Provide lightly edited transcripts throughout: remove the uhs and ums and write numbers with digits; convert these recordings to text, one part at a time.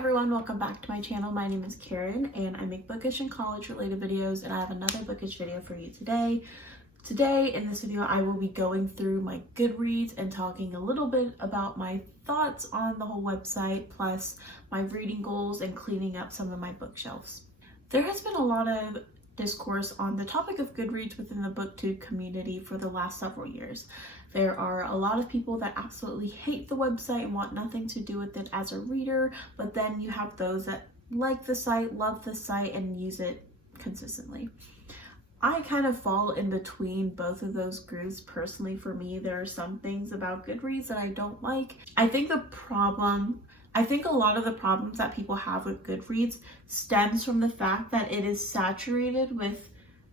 everyone, welcome back to my channel. My name is Karen and I make bookish and college related videos, and I have another bookish video for you today. Today in this video I will be going through my Goodreads and talking a little bit about my thoughts on the whole website, plus my reading goals and cleaning up some of my bookshelves. There has been a lot of discourse on the topic of Goodreads within the booktube community for the last several years. There are a lot of people that absolutely hate the website and want nothing to do with it as a reader, but then you have those that like the site, love the site, and use it consistently. I kind of fall in between both of those groups. Personally, for me, there are some things about Goodreads that I don't like. I think a lot of the problems that people have with Goodreads stems from the fact that it is saturated with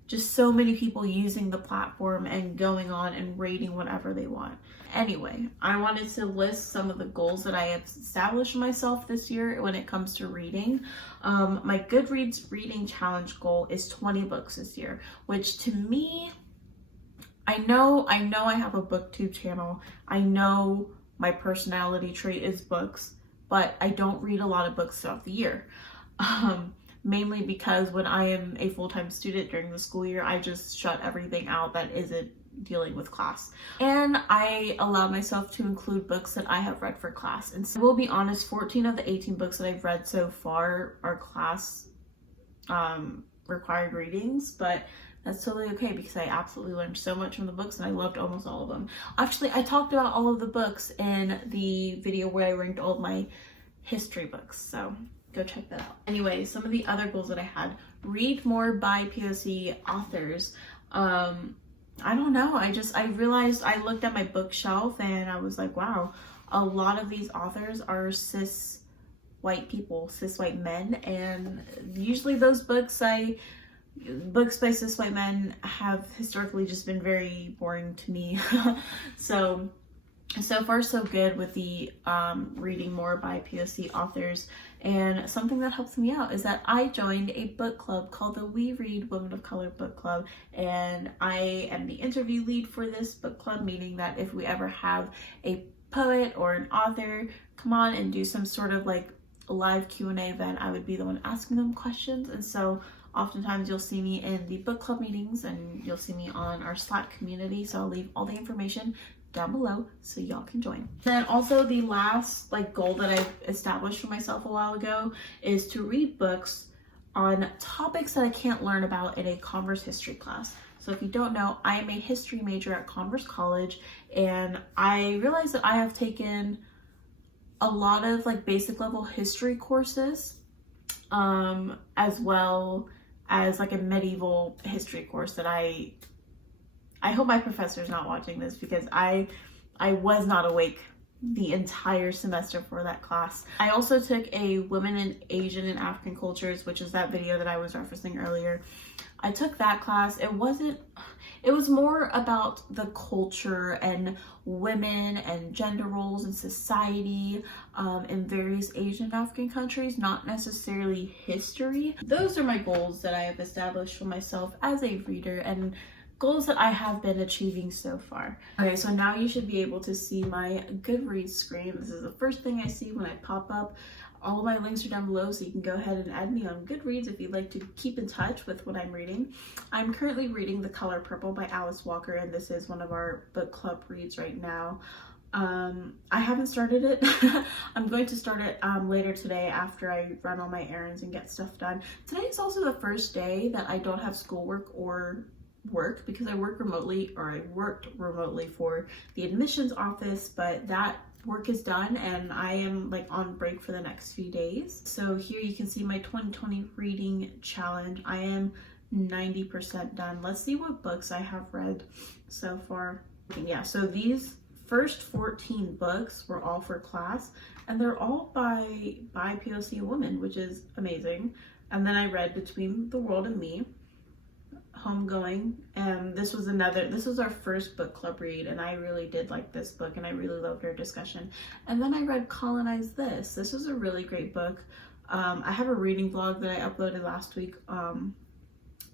just so many people using the platform and going on and rating whatever they want. Anyway, I wanted to list some of the goals that I have established for myself this year when it comes to reading. My Goodreads reading challenge goal is 20 books this year, which to me, I know I have a booktube channel. I know my personality trait is books, but I don't read a lot of books throughout the year. Mainly because when I am a full-time student during the school year, I just shut everything out that isn't dealing with class. And I allow myself to include books that I have read for class. And so I will be honest, 14 of the 18 books that I've read so far are class required readings, but that's totally okay because I absolutely learned so much from the books and I loved almost all of them. Actually, I talked about all of the books in the video where I ranked all of my history books, so go check that out. Anyway, some of the other goals that I had: read more BIPOC authors. I don't know, I realized, I looked at my bookshelf and I was like, wow, a lot of these authors are cis white people, cis white men, and usually those books by cis white men have historically just been very boring to me. So far so good with the reading more by POC authors. And something that helps me out is that I joined a book club called the We Read Women of Color Book Club, and I am the interview lead for this book club, meaning that if we ever have a poet or an author come on and do some sort of like live Q&A event, I would be the one asking them questions. And so oftentimes you'll see me in the book club meetings and you'll see me on our Slack community, so I'll leave all the information down below so y'all can join. Then also the last goal that I established for myself a while ago is to read books on topics that I can't learn about in a Converse history class. So if you don't know, I am a history major at Converse College, and I realized that I have taken a lot of basic level history courses, as well as a medieval history course that I hope my professor's not watching this, because I was not awake the entire semester for that class. I also took a Women in Asian and African Cultures, which is that video that I was referencing earlier. I took that class. It was more about the culture and women and gender roles in society in various Asian and African countries, not necessarily history. Those are my goals that I have established for myself as a reader, and goals that I have been achieving so far. Okay, so now you should be able to see my Goodreads screen. This is the first thing I see when I pop up. All of my links are down below, so you can go ahead and add me on Goodreads if you'd like to keep in touch with what I'm reading. I'm currently reading The Color Purple by Alice Walker, and this is one of our book club reads right now. I haven't started it. I'm going to start it later today after I run all my errands and get stuff done. Today is also the first day that I don't have schoolwork or work, because I worked remotely for the admissions office, but that work is done and I am on break for the next few days. So here you can see my 2020 reading challenge. I am 90% done. Let's see what books I have read so far. Yeah, so these first 14 books were all for class, and they're all by POC women, which is amazing. And then I read Between the World and Me, Homegoing, and this was our first book club read, and I really did like this book and I really loved our discussion. And then I read Colonize This. This was a really great book. I have a reading vlog that I uploaded last week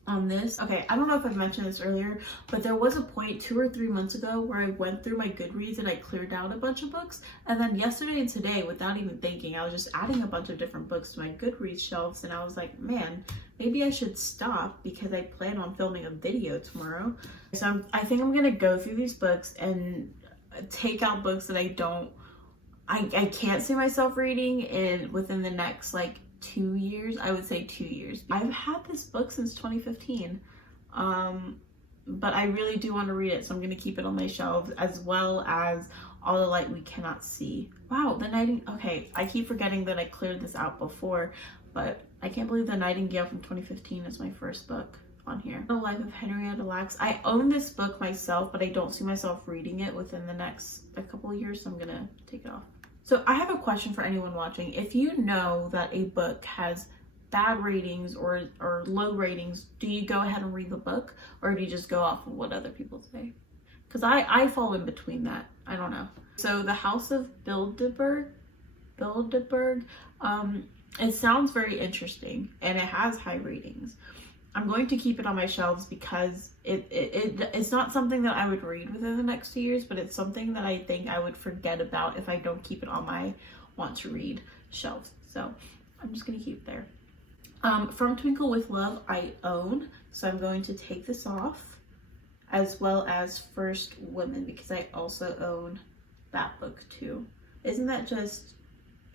on this. Okay, I don't know if I've mentioned this earlier, but there was a point 2 or 3 months ago where I went through my Goodreads and I cleared out a bunch of books. And then yesterday and today, without even thinking, I was just adding a bunch of different books to my Goodreads shelves. And I was like, man, maybe I should stop because I plan on filming a video tomorrow. So I think I'm gonna go through these books and take out books that I can't see myself reading within the next like 2 years. I would say 2 years. I've had this book since 2015, but I really do want to read it, so I'm going to keep it on my shelves, as well as All the Light We Cannot See. Wow, okay, I keep forgetting that I cleared this out before, but I can't believe The Nightingale from 2015 is my first book on here. The Life of Henrietta Lacks. I own this book myself, but I don't see myself reading it within the next couple of years, so I'm gonna take it off. So I have a question for anyone watching. If you know that a book has bad ratings or low ratings, do you go ahead and read the book, or do you just go off of what other people say? Because I fall in between that. I don't know. So The House of Bilderberg, it sounds very interesting and it has high ratings. I'm going to keep it on my shelves because it's not something that I would read within the next 2 years, but it's something that I think I would forget about if I don't keep it on my want to read shelves. So I'm just going to keep it there. From Twinkle with Love, I own, so I'm going to take this off, as well as First Woman, because I also own that book too. Isn't that just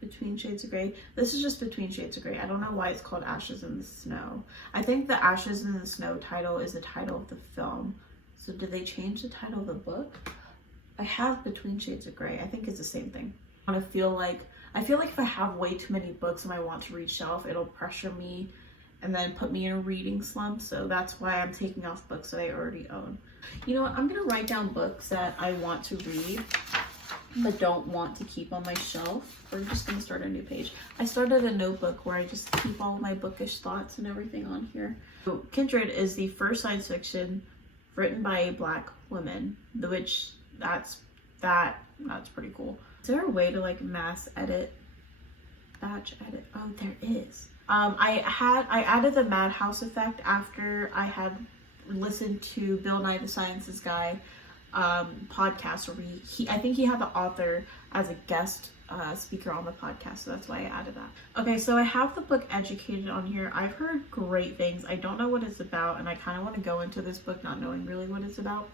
Between Shades of Grey? This is just Between Shades of Grey. I don't know why it's called Ashes in the Snow. I think the Ashes in the Snow title is the title of the film. So did they change the title of the book? I have Between Shades of Grey. I think it's the same thing. I feel like if I have way too many books on my want to read shelf, it'll pressure me and then put me in a reading slump. So that's why I'm taking off books that I already own. You know what? I'm gonna write down books that I want to read but don't want to keep on my shelf. We're just gonna start a new page. I started a notebook where I just keep all my bookish thoughts and everything on here. So Kindred is the first science fiction written by a Black woman, which that's pretty cool. Is there a way to like batch edit? Oh, there is. I added the Madhouse effect after I had listened to Bill Nye the Sciences Guy podcast where I think he had the author as a guest speaker on the podcast, so that's why I added that. Okay, so I have the book Educated on here. I've heard great things. I don't know what it's about, and I kind of want to go into this book not knowing really what it's about.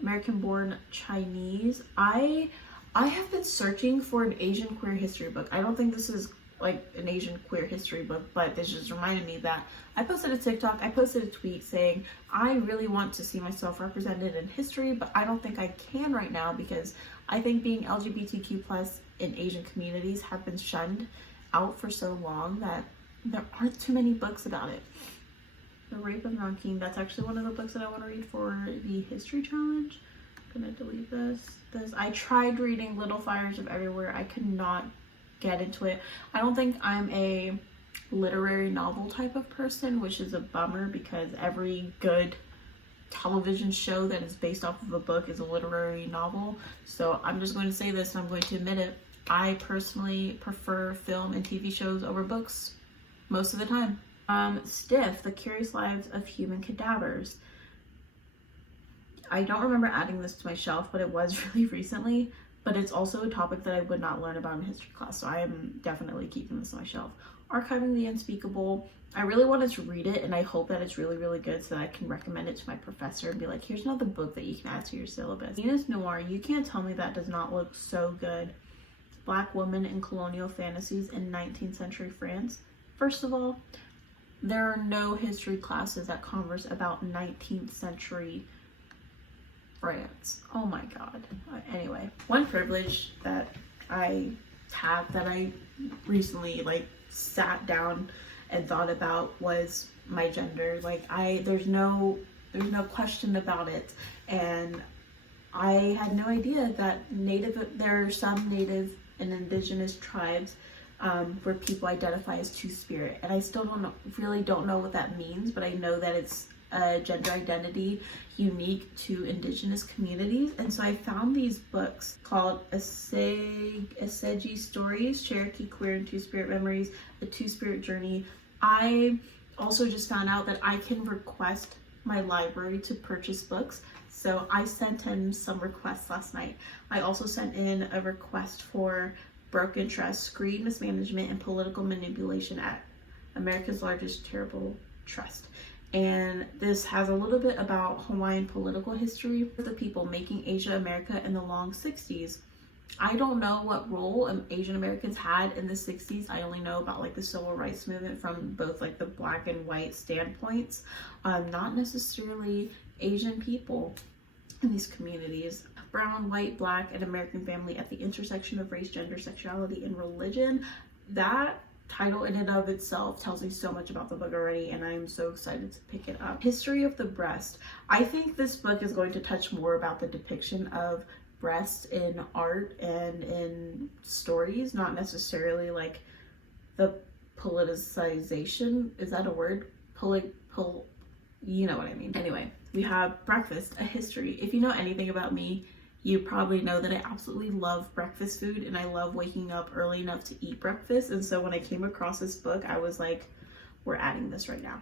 American Born Chinese. I have been searching for an Asian queer history book. I don't think this is like an Asian queer history book, but this just reminded me that I posted a TikTok, I posted a tweet saying I really want to see myself represented in history, but I don't think I can right now because I think being LGBTQ plus in Asian communities have been shunned out for so long that there aren't too many books about it. The Rape of Nanking, that's actually one of the books that I want to read for the history challenge. I'm gonna delete this. I tried reading Little Fires of Everywhere. I could not get into it. I don't think I'm a literary novel type of person, which is a bummer because every good television show that is based off of a book is a literary novel. So I'm just going to say this and I'm going to admit it. I personally prefer film and TV shows over books most of the time. Stiff, The Curious Lives of Human Cadavers. I don't remember adding this to my shelf, but it was really recently. But it's also a topic that I would not learn about in history class, so I am definitely keeping this on my shelf. Archiving the Unspeakable. I really wanted to read it, and I hope that it's really, really good so that I can recommend it to my professor and be like, here's another book that you can add to your syllabus. Venus Noir, you can't tell me that does not look so good. Black women in colonial fantasies in 19th century France. First of all, there are no history classes that converse about 19th century France. Oh my god. Anyway, one privilege that I have that I recently sat down and thought about was my gender. There's no question about it. And I had no idea that there are some native and indigenous tribes where people identify as two-spirit, and I still don't know what that means, but I know that it's a gender identity unique to indigenous communities. And so I found these books called Asegi Stories, Cherokee Queer and Two-Spirit Memories, A Two-Spirit Journey. I also just found out that I can request my library to purchase books. So I sent in some requests last night. I also sent in a request for Broken Trust, Greed, Mismanagement, and Political Manipulation at America's Largest Charitable Trust. And this has a little bit about Hawaiian political history for the people making Asia America in the long 60s. I don't know what role Asian Americans had in the 60s. I only know about like the civil rights movement from both like the black and white standpoints, not necessarily Asian people in these communities. Brown, white, black, and American family at the intersection of race, gender, sexuality, and religion. That title in and of itself tells me so much about the book already, and I am so excited to pick it up. History of the breast. I think this book is going to touch more about the depiction of breasts in art and in stories, not necessarily like the politicization. Is that a word? You know what I mean. Anyway, we have Breakfast, a History. If you know anything about me, you probably know that I absolutely love breakfast food, and I love waking up early enough to eat breakfast. And so when I came across this book, I was like, we're adding this right now.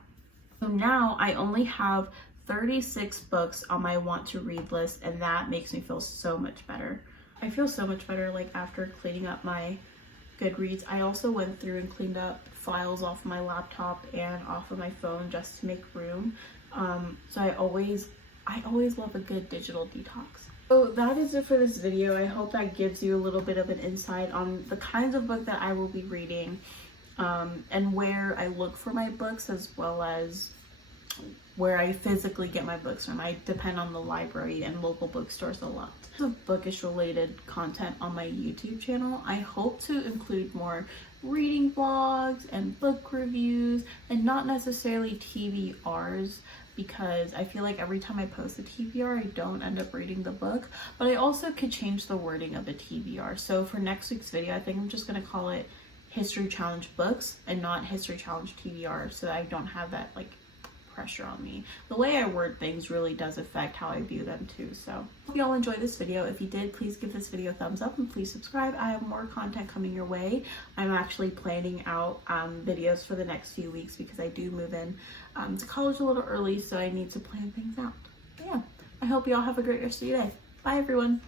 So now I only have 36 books on my want to read list, and that makes me feel so much better. I feel so much better like after cleaning up my Goodreads. I also went through and cleaned up files off my laptop and off of my phone just to make room. So I always love a good digital detox. So that is it for this video. I hope that gives you a little bit of an insight on the kinds of book that I will be reading, and where I look for my books, as well as where I physically get my books from. I depend on the library and local bookstores a lot. Of bookish related content on my YouTube channel. I hope to include more reading vlogs and book reviews, and not necessarily TBRs, because I feel like every time I post a TBR, I don't end up reading the book. But I also could change the wording of the TBR. So for next week's video, I think I'm just gonna call it History Challenge Books and not History Challenge TBR, so I don't have that like pressure on me. The way I word things really does affect how I view them too. So hope you all enjoyed this video. If you did, please give this video a thumbs up and please subscribe. I have more content coming your way. I'm actually planning out videos for the next few weeks because I do move in to college a little early, so I need to plan things out. But yeah, I hope you all have a great rest of your day. Bye everyone.